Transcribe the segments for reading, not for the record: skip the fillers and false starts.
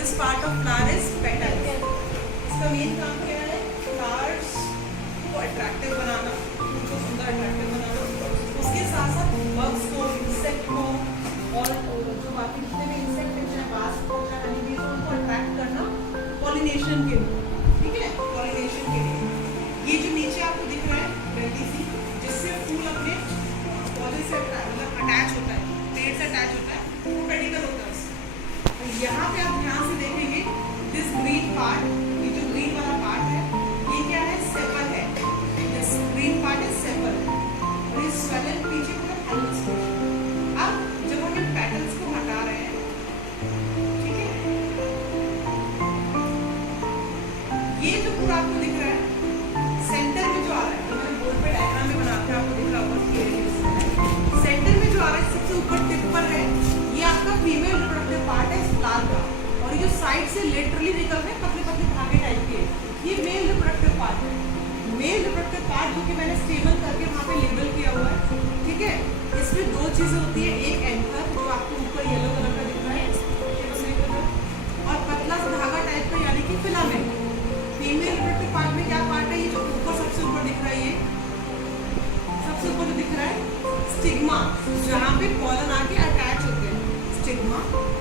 This part of flower is petal. इसका main काम क्या है? फ्लावर्स को अट्रैक्टिव बनाना, उनको सुंदर अट्रैक्टिव बनाना, उसके साथ साथ बग्स को, इंसेक्ट को और जो बाकी जितने भी इंसेक्ट हैं, चाहे वास्प हो चाहे हनी बी हो, उनको अट्रैक्ट करना पॉलिनेशन के लिए। ठीक है, पॉलिनेशन के लिए। ये जो नीचे आपको दिख रहा है रेडी सी, जिससे फूल अपने पौधे से मतलब अटैच होता है, पेड़ से अटैच होता है, वो पेडिकल होता है उससे। तो यहाँ पे आप ध्यान से देखेंगे दिस ग्रीन पार्ट, ये जो ग्रीन वाला पार्ट है, ये क्या है? सेपल है। This green part is sepal और ये स्वेलन पीछे पूरा हेल्प्स है। अब जब हम इन पेटल्स को हटा रहे हैं, ठीक है, ये जो पूरा आपको दिख रहा है सेंटर में जो आ रहा है, तो मैंने बोर्ड पे डायग्राम में बना के आपको दिख रहा होगा, सेंटर में जो आ रहा है सबसे ऊपर टिप पर है, ये आपका फीमेल रिप्रोडक्टिव पार्ट है फ्लावर का, और ये जो साइड से लेटरली निकल रहे हैं पतले पतले धागे टाइप के, ये मेल रिप्रोडक्टिव पार्ट है। मेल रिप्रोडक्टिव पार्ट जो कि मैंने स्टेबल करके वहाँ पे लेबल किया हुआ है, ठीक है। इसमें दो चीजें होती है, एक एंकर जो आपको ऊपर येलो कलर का दिख रहा है, और पतला सा धागा टाइप का यानी कि फिलामेंट। फीमेल रिप्रोडक्टिव पार्ट में क्या पार्ट है? ये जो ऊपर सबसे ऊपर दिख रहा है, ये सबसे ऊपर जो दिख रहा है स्टिग्मा, जहाँ पे पॉलन आके अटैच होते हैं, स्टिग्मा।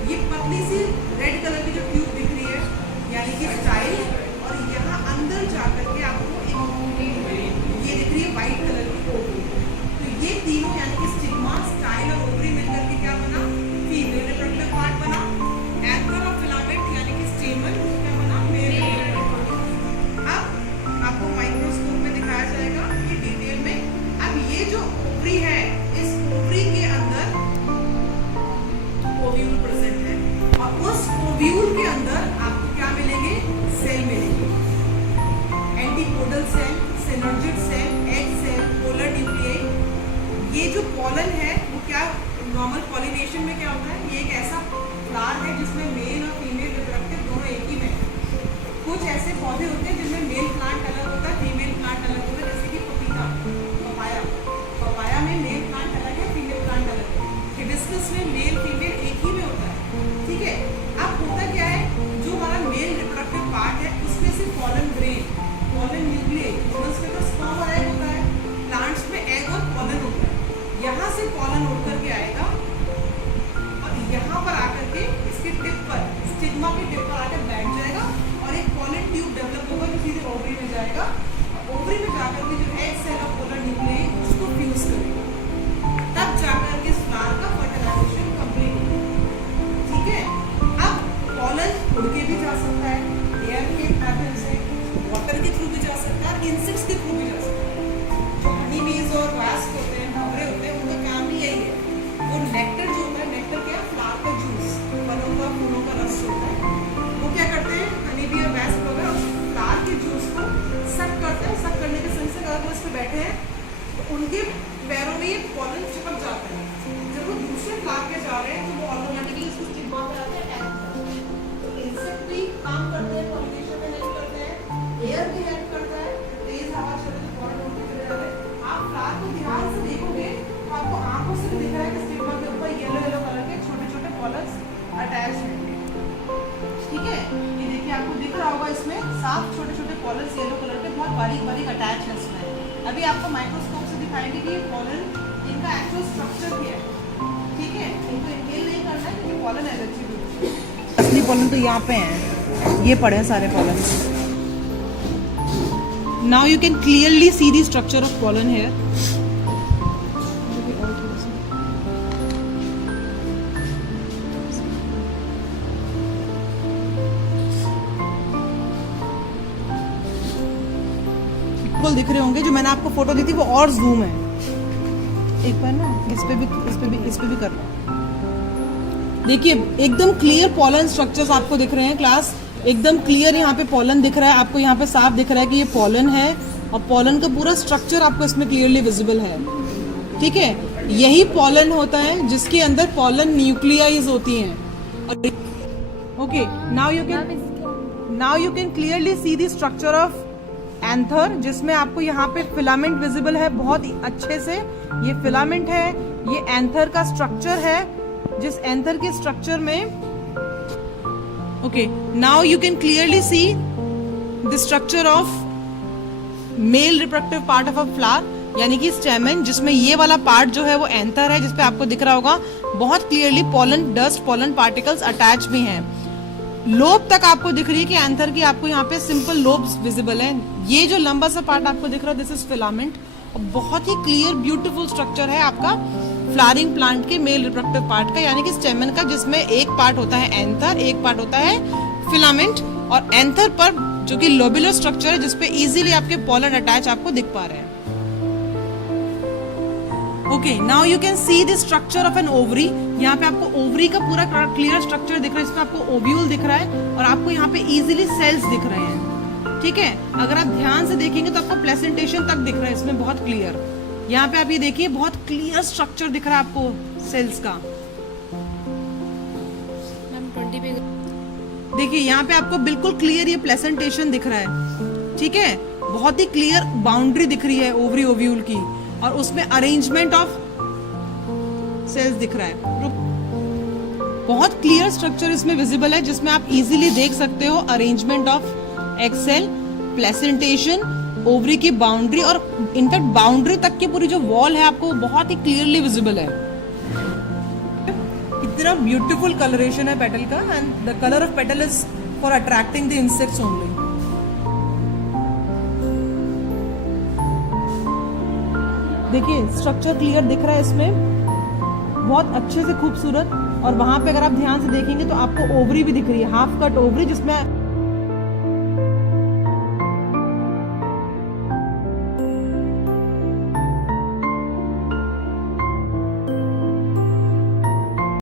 ये पतली सी रेड कलर की जो ट्यूब दिख रही है यानी कि स्टाइल, और यहाँ अंदर जाकर के आपको ये दिख रही है व्हाइट कलर की ओवरी। तो ये तीनों यानी कि स्टिग्मा, स्टाइल और ओवरी मिलकर के क्या बना? फीमेल रिप्रोडक्टिव पार्ट बना। एंकर और फिलामेंट यानी कि स्टेमन क्या बना? Male reproductive part. अब आपको माइक्रोस्कोप में दिखाया जाएगा ये डिटेल में। अब ये जो ओवरी है, इस ओवरी के अंदर ओव्यूल प्रेजेंट है, और उस ओव्यूल के अंदर आपको क्या मिलेंगे? सेल मिलेंगे, antipodal cell, synergid cell, egg cell, polar nuclei. ये जो पॉलन है वो क्या नॉर्मल पॉलिनेशन में क्या होता है? ये एक ऐसा फ्लावर है जिसमें मेल और फीमेल रिप्रोडक्टिव दोनों एक ही में है। कुछ ऐसे पौधे होते हैं जिनमें मेल प्लांट अलग होता है, फीमेल प्लांट अलग होता है, जैसे कि पपीता, पपाया। पपाया में मेल प्लांट अलग है, फीमेल प्लांट अलग है। हिबिस्कस में मेल फीमेल एक ही में होता है, ठीक है। अब होता क्या है? जो हमारा मेल रिप्रोडक्टिव पार्ट है उसमें से पॉलन ग्रेन, पॉलन न्यूक्लियाई, उसमें तो स्पर्म और एग होता है, प्लांट्स में एग और पॉलन होता है। यहाँ से पॉलन उड़ करके आएगा और यहाँ पर आकर के इसके टिप पर, स्टिग्मा के टिप पर आकर बैठ जाएगा, और एक पॉलन ट्यूब डेवलप होगा जो सीधे ओवरी में जाएगा, और ओवरी में जाकर के जो एग सेल और पोलर न्यूक्लियाई उसको फ्यूज करेगा, तब जाकर के फ्लावर का फर्टिलाइजेशन कंप्लीट होगा, ठीक है। अब पॉलन उड़ के भी जा सकता है, एयर के माध्यम से, वाटर के थ्रू भी जा सकता है, और इंसेक्ट्स के थ्रू भी जा सकता है। जो हनी बीज और वास्प होते हैं, भंवरे होते हैं, उनका काम भी यही है। वो नेक्टर जो होता है, नेक्टर क्या है? फ्लावर का जूस, फलों का, फूलों का रस होता है, वो क्या करते हैं? हनी बी और वास्प वगैरह फ्लावर के जूस को सक करते हैं। सक करने के संग से अगर वो इस पर बैठे हैं तो उनके पैरों में ये पॉलन चिपक जाता है। जब वो दूसरे फ्लावर पे जा रहे हैं तो वो ऑटोमेटिकली उसको स्टिग्मा पर आते हैं, अटैच करते हैं। तो इंसेक्ट भी काम करते हैं, पॉलिनेशन में हेल्प करते हैं, एयर भी हेल्प करता है, तेज हवा चले तो पॉलन उड़ के चले जाते हैं। आप फ्लावर को ध्यान से देखोगे तो आपको आंखों से भी दिख रहा है कि स्टिग्मा के ऊपर येलो येलो कलर के छोटे छोटे पॉलन्स अटैच हैं, ठीक है। ये देखिए आपको दिख रहा होगा, इसमें 7 छोटे छोटे पॉलन्स येलो कलर के बहुत बारीक बारीक अटैच है इसमें। अभी आपको माइक्रोस्कोप से दिखाएंगे कि ये पॉलन, इनका एक्चुअल स्ट्रक्चर क्या है, ठीक है। इनको इनहेल नहीं करना है क्योंकि पॉलन एलर्जी भी है। असली पॉलन तो यहाँ पे हैं, ये पड़े हैं सारे pollen. Now you can clearly see the structure of pollen here. दिख रहे होंगे, जो मैंने आपको फोटो दी थी वो और जूम है, एक बार ना इस पे भी कर लो। देखिए एकदम क्लियर पॉलन स्ट्रक्चर्स आपको दिख रहे हैं क्लास, एकदम क्लियर यहाँ पे पॉलन दिख रहा है आपको, यहाँ पे साफ दिख रहा है कि ये पॉलन है, और पॉलन का पूरा स्ट्रक्चर आपको इसमें क्लियरली विजिबल है, ठीक है। यही पॉलन होता है जिसके अंदर पॉलन न्यूक्लियाइज होती हैं। Okay, now you can clearly see the structure of anther, जिसमें आपको यहाँ पे फिलामेंट विजिबल है बहुत अच्छे से। ये फिलामेंट है, ये एंथर का स्ट्रक्चर है, जिस एंथर के स्ट्रक्चर में Okay, now you can clearly see the structure of male reproductive part of a flower, यानी कि स्टेमन, जिसमें ये वाला पार्ट जो है वो एंथर है, जिसपे आपको दिख रहा होगा बहुत clearly pollen dust, pollen particles attach भी हैं। लोब तक आपको दिख रही है कि एंथर की आपको यहाँ पे सिंपल लोब्स विजिबल है। ये जो लंबा सा पार्ट आपको दिख रहा है दिस इज फिलामेंट। बहुत ही क्लियर ब्यूटीफुल स्ट्रक्चर है आपका फ्लावरिंग प्लांट के मेल रिप्रोडक्टिव पार्ट का, यानी कि स्टेमन का, जिसमें एक पार्ट होता है एंथर, एक पार्ट होता है फिलामेंट, और एंथर पर जो कि लोबुलर स्ट्रक्चर है जिसपे इजीली आपके पोलन अटैच आपको दिख पा रहे हैं। Okay, now you can see the structure of an ovary. यहाँ पे आपको ओवरी का पूरा क्लियर स्ट्रक्चर दिख रहा है, इसमें आपको ओव्यूल दिख रहा है और आपको यहाँ पे इजीली सेल्स दिख रहे हैं। ठीक है, अगर आप ध्यान से देखेंगे तो आपको प्लेसेंटेशन तक दिख रहा है इसमें बहुत क्लियर। यहाँ पे आप ये देखिए बहुत क्लियर स्ट्रक्चर दिख रहा है आपको सेल्स का। देखिए यहाँ पे आपको बिल्कुल क्लियर ये प्लेसेंटेशन दिख रहा है। ठीक है, बहुत ही क्लियर बाउंड्री दिख रही है ओवरी ओव्यूल की, और उसमें अरेंजमेंट ऑफ सेल्स दिख रहा है। बहुत क्लियर स्ट्रक्चर इसमें विजिबल है, जिसमें आप इजीली देख सकते हो arrangement of egg cell, placentation, ovary की बाउंड्री, और इनफैक्ट बाउंड्री तक की पूरी जो वॉल है आपको बहुत ही क्लियरली विजिबल है। इतना ब्यूटीफुल कलरेशन है पेटल का, and the colour of petal is for attracting the insects only. देखिए स्ट्रक्चर क्लियर दिख रहा है इसमें, बहुत अच्छे से खूबसूरत। और वहां पे अगर आप ध्यान से देखेंगे तो आपको ओवरी भी दिख रही है, हाफ कट ओवरी, जिसमें